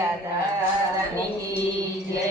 રાધારાની જય.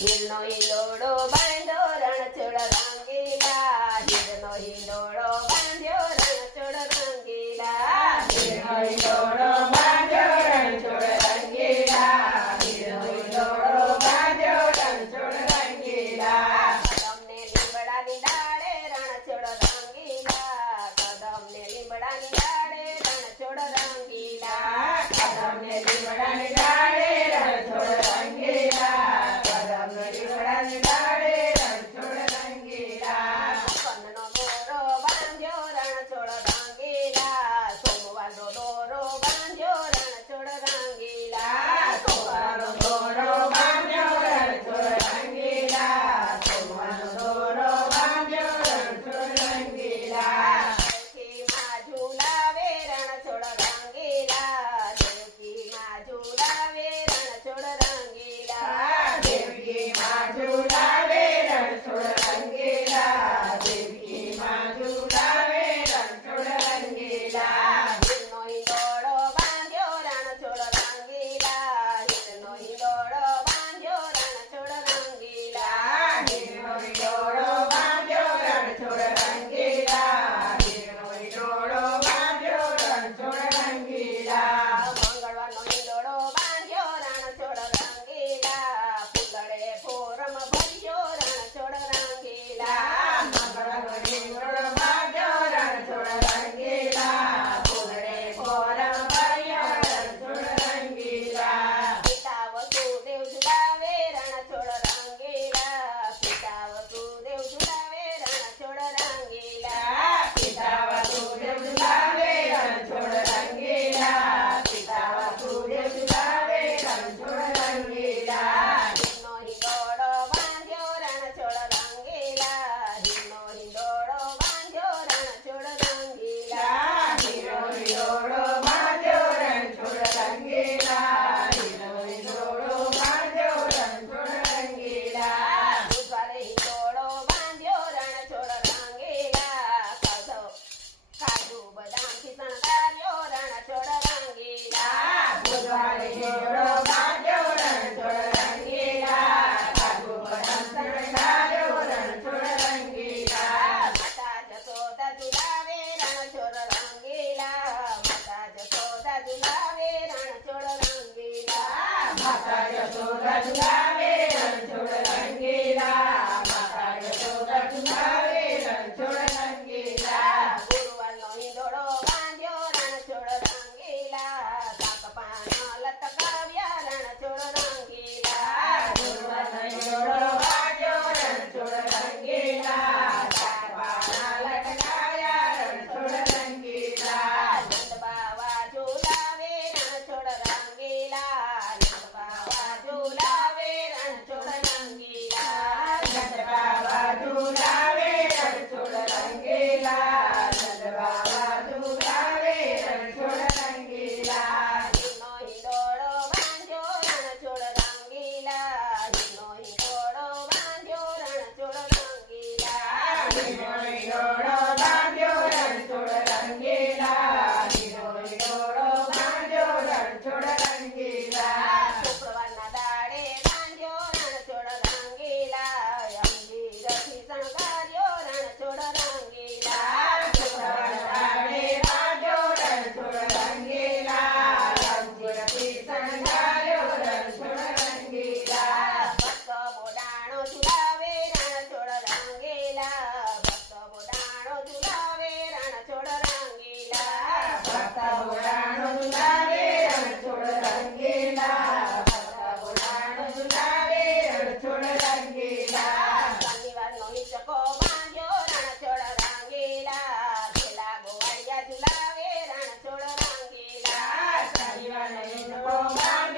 હિરનો હિંડોળો બાંધ્યો રણછોડ રંગીલા, હિરનો હિંડોળો બાંધ્યો રણછોડ રંગીલા, હિરનો હિંડોળો બાંધ્યો રણછોડ રંગીલા, હિરનો હિંડોળો બાંધ્યો રણછોડ રંગીલા. કદમને લીમડાની ડાળે રણછોડ રંગીલા, કદમને લીમડાની ડાળે રણછોડ રંગીલા, કદમને લીમડાની ડાળે રણછોડ રંગીલા, કદમને લીમડાની ડાળે રણછોડ રંગીલા. કન્નનો દોરો બાંધ્યો રણછોડ રંગીલા, સોમવારનો દોરો બાંધ્યો રણછોડ રંગીલા, સોમવારનો દોરો બાંધ્યો રણછોડ રંગીલા, સોમવારનો દોરો બાંધ્યો રણછોડ રંગીલા. દેવકીમાં ઝુલાવે રણછોડ રંગીલા, દેવકીમાં ઝુલાવે રણછોડ રંગીલા, દેવકીમાં ઝુલાવે રણછોડ રંગીલા, દેવકીમાં ઝુલાવે રણછોડ રંગીલા. હિરનો હિંડોળો બાંધ્યો રણછોડ રંગીલા, હિરનો હિંડોળો બાંધ્યો રણછોડ રંગીલા, હિરનો હિંડોળો બાંધ્યો રણછોડ રંગીલા, હિરનો હિંડોળો બાંધ્યો રણછોડ રંગીલા. મંગળવારનો હિંડોળો બાંધ્યો રણછોડ રંગીલા, પૂતળે ફોરમ ભર્યો રણછોડ રંગીલા, મંગળનો હિંડોળો બાંધ્યો રણછોડ રંગીલા, ફૂલડે ફોરમ ભર્યો રણછોડ રંગીલા. પિતા વસુદેવ ઝુલાવે રણછોડ રંગીલા, પિતા વસુદેવ ઝુલાવે રણછોડ રંગીલા, પિતા વસુદેવ ઝુલાવે રણછોડ રંગીલા, પિતા વસુદેવ ઝુલાવે રણછોડ રંગીલા. હિરનો હિંડોળો બાંધ્યો રણછોડ રંગીલા, હિરનો હિંડોળો બાંધ્યો રણછોડ રંગીલા, હિરનો હિંડોળો બાંધ્યો રણછોડ રંગીલા, હિરનો હિંડોળો બાંધ્યો રણછોડ રંગીલા. બુધવારે હિંડોળો બાંધ્યો રણછોડ રંગીલા, કાજુ બદામથી શણગાર્યો રણછોડ રંગીલા, બુધવારે હિંડોળો બાંધ્યો રણછોડ રંગીલા, કાજુ બદામ શણગાર્યો રણછોડ રંગીલા. માતા જશોદા ઝુલાવે રણછોડ રંગીલા, માતા જશોદા ઝુલાવે રણછોડ રંગીલા, માતા યશોદા ઝુલાવે રણછોડ રંગીલા, માતા યશોદા ઝુલાવે રણછોડ રંગીલા. ગુરુવારનો હિંડોળો બાંધ્યો રણછોડ રંગીલા, કાકપાન લટકાવ્યા રણછોડ રંગીલા, ગુરુવારનો હિંડોળો બાંધ્યો રણછોડ રંગીલા, કાકપાના લટકાવ્યા રણછોડ રંગીલા. નંદ બાવા ઝુલાવે રણછોડ રંગીલા, નંદ બાવા ઝુલાવે રણછોડ રંગીલા, નંદ બાવા ઝુલાવે રણછોડ રંગીલા, નંદ બાવા ઝુલાવે રણછોડ રંગીલા. હિરનો હિંડોળો બાંધ્યો રણછોડ રંગીલા, હિરનો હિંડોળો બાંધ્યો રણછોડ રંગીલા, હિરનો હિંડોળો બાંધ્યો રણછોડ રંગીલા, હિરનો હિંડોળો બાંધ્યો રણછોડ રંગીલા. શુક્રવારના દાડે બાંધ્યો રણછોડ રંગીલા, અંજીરથી શણગાર્યો રણછોડ રંગીલા, શુક્રવારના દાડે બાંધ્યો રણછોડ રંગીલા, અંજીરથી શણગાર્યો રણછોડ રંગીલા. ભક્ત બોડાણો ઝુલાવે રણછોડ રંગીલા, ભક્ત બોડાણો ઝુલાવે રણછોડ રંગીલા, ભક્ત બોડાણો ઝુલાવે રણછોડ રંગીલા, ભક્ત બોડાણો ઝુલાવે રણછોડ રંગીલા. શનિવારનો હિંચકો બાંધ્યો રણછોડ રંગીલા, પેલા ગોવાળિયા ઝુલાવે રણછોડ રંગીલા, શનિવારનો હિંચકો બાંધ્યો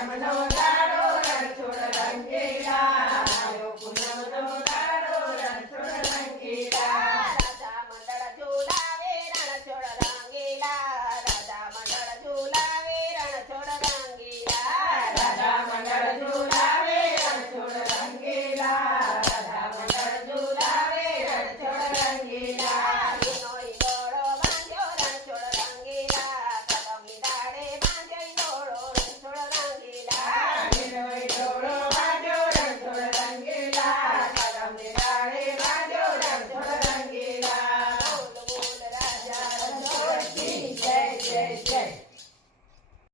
રામનો